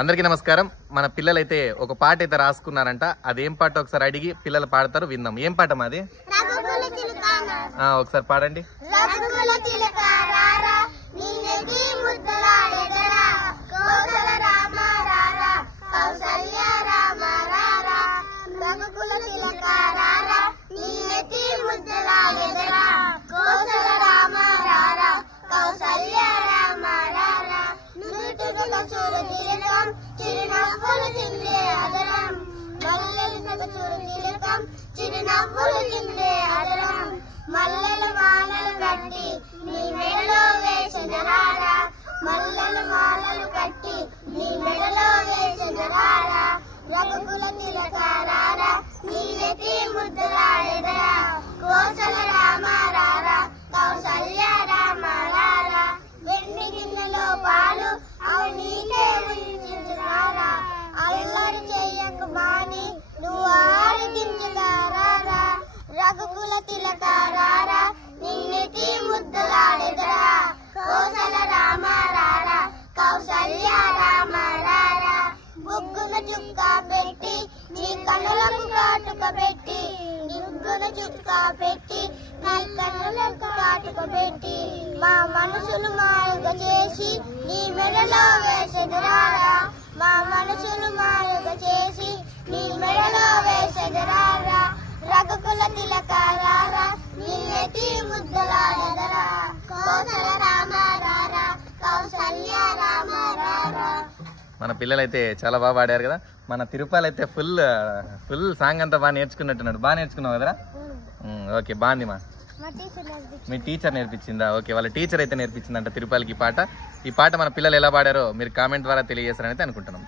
అందరికీ నమస్కారం. మన పిల్లలైతే ఒక పాట అయితే రాసుకున్నారంట. అదేం పాట ఒకసారి అడిగి పిల్లలు పాడతారు, విందాం. ఏం పాట మాది? ఒకసారి పాడండి. మల్లెల మాలలు కట్టి నీ మెడలో వేసిన హార, మల్లెల మాలలు కట్టి నీ మెడలో వేసిన హార, రఘుకుల తిలకారారా నీవెతి ముద్దులాడెదరా, కోసల రామారారా కౌసల్య రామారారా, వెండి గిన్నెలో పాలు అవి నీకే ఉంచురారా, అల్లరి చెయ్యకు బాని నువ్వు ఆడికించుగారారా, రఘుకుల తిలకారారా నిన్నెతి ముద్దులాడెదరా, కోసల రామారారా కౌసల్య రామారారా, బుగ్గున చుక్క పెట్టి నీ కన్నులకు కాటుక పెట్టి, బుగ్గున చుక్క పెట్టి నీ కన్నులకు కాటుక పెట్టి, మా మనసును మారుగ చేసి నీ మెడలో వేసెదురారా, మా మనసును మారుగ చేసి నీ మెడలో వేసెదురారా, రఘుకుల తిలకారారా నిన్నెతి ముద్దులాడెదరా, కోసల రామారారా కౌసల్య రామారారా. మన పిల్లలైతే చాలా బాగా పాడారు కదా. మన తిరుపతి అయితే ఫుల్ సాంగ్ అంతా బాగా నేర్చుకున్నట్టున్నాడు. బాగా నేర్చుకున్నావు కదరా? ఓకే, బాగుంది. మీ టీచర్ నేర్పించిందా? ఓకే, వాళ్ళ టీచర్ అయితే నేర్పించిందంట తిరుపతికి పాట. ఈ పాట మన పిల్లలు ఎలా పాడారో మీరు కామెంట్ ద్వారా తెలియజేస్తారని అయితే అనుకుంటున్నాం.